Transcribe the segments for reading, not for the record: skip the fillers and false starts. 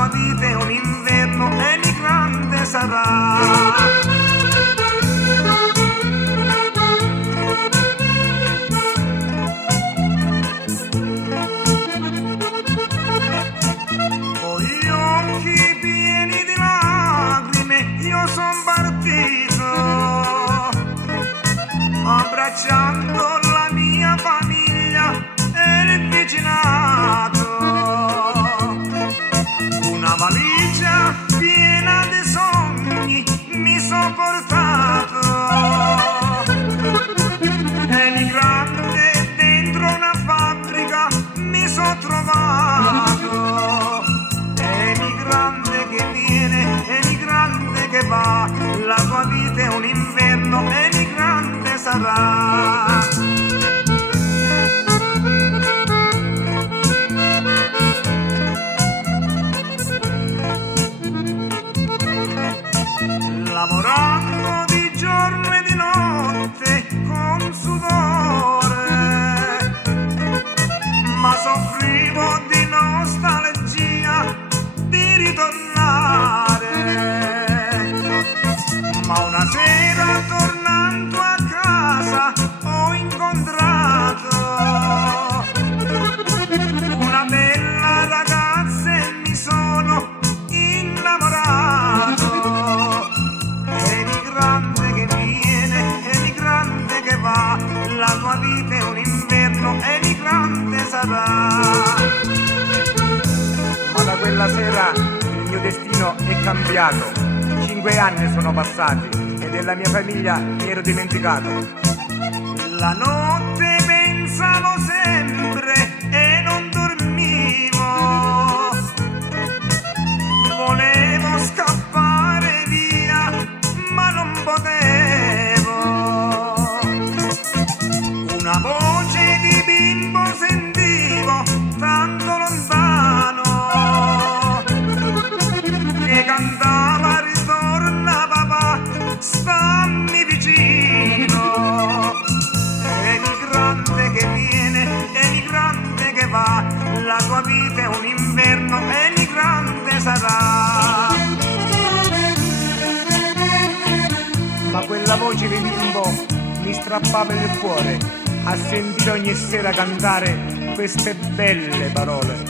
tua vita è un inverno e migrante sarà. Abbracciando la mia famiglia e il vicinato, una valigia piena di sogni mi so portato, emigrante dentro una fabbrica mi so trovato, emigrante che viene, emigrante che va, la tua vita è un inverno, emigrante sarà. Lavorando di giorno e di notte con sudore, ma soffrivo di nostalgia di ritornare. Ma una sera tornando a casa ho incontrato una bella ragazza e mi sono innamorato. Emigrante che viene, emigrante che va, la tua vita è un inverno, emigrante sarà. Ma da quella sera il mio destino è cambiato. 5 anni sono passati e della mia famiglia mi ero dimenticato. La notte pensavo sempre e non dormivo, volevo scappare via ma non potevo. Una voce di bimbo sentivo tanto lontano che cantava ritorna papà, stammi vicino. Emigrante che viene, emigrante che va, la tua vita è un inverno, emigrante sarà. Ma quella voce di bimbo mi strappava il cuore a sentire ogni sera cantare queste belle parole.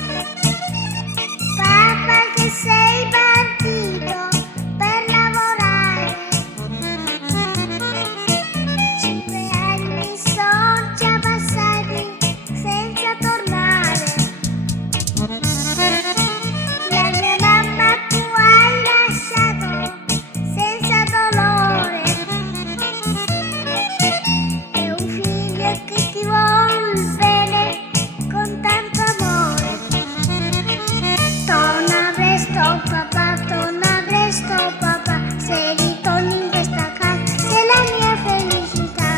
Papà che sei partito per lavorare, 5 anni sono già passati senza tornare. La mia mamma tu hai lasciato senza dolore, e un figlio che ti vuol bene con tanto amore. Torna presto papà, se ritorni in questa casa sei la mia felicità.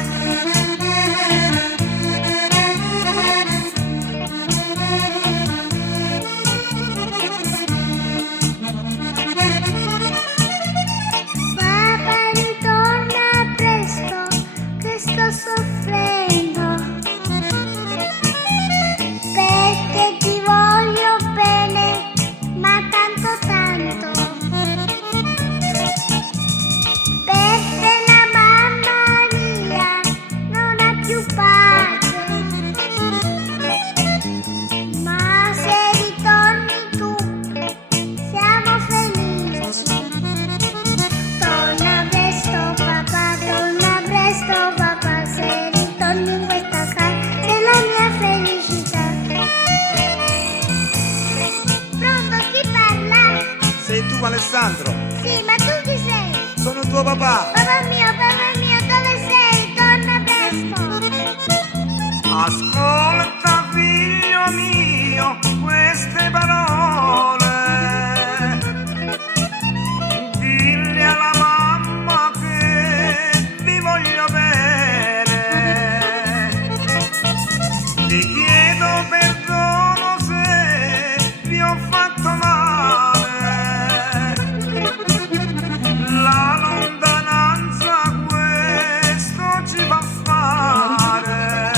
Papà ritorna presto che sto soffrendo, perché ti voglio bene ma tanto tanto. Per te la mamma mia non ha più pace, ma se ritorni tu siamo felici. Torna presto papà, se ritorni in questa casa sei la mia felicità. Pronto, chi parla? Sei tu Alessandro? Sì, ma tu chi sei? Sono tuo papà. Papà mio, dove sei? Torna presto. Ascolta figlio mio queste parole, dilli alla mamma che ti voglio bene, ti chiedo perdono se vi ho fatto male, la lontananza questo ci fa fare.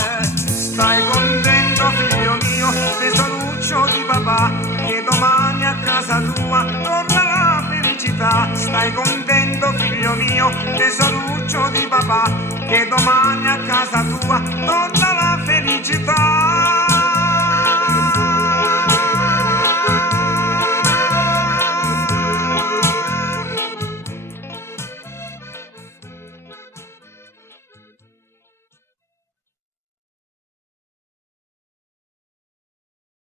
Stai contento figlio mio, tesoruccio di papà, che domani a casa tua Stai contento figlio mio, tesoruccio di papà, che domani a casa tua torna la felicità.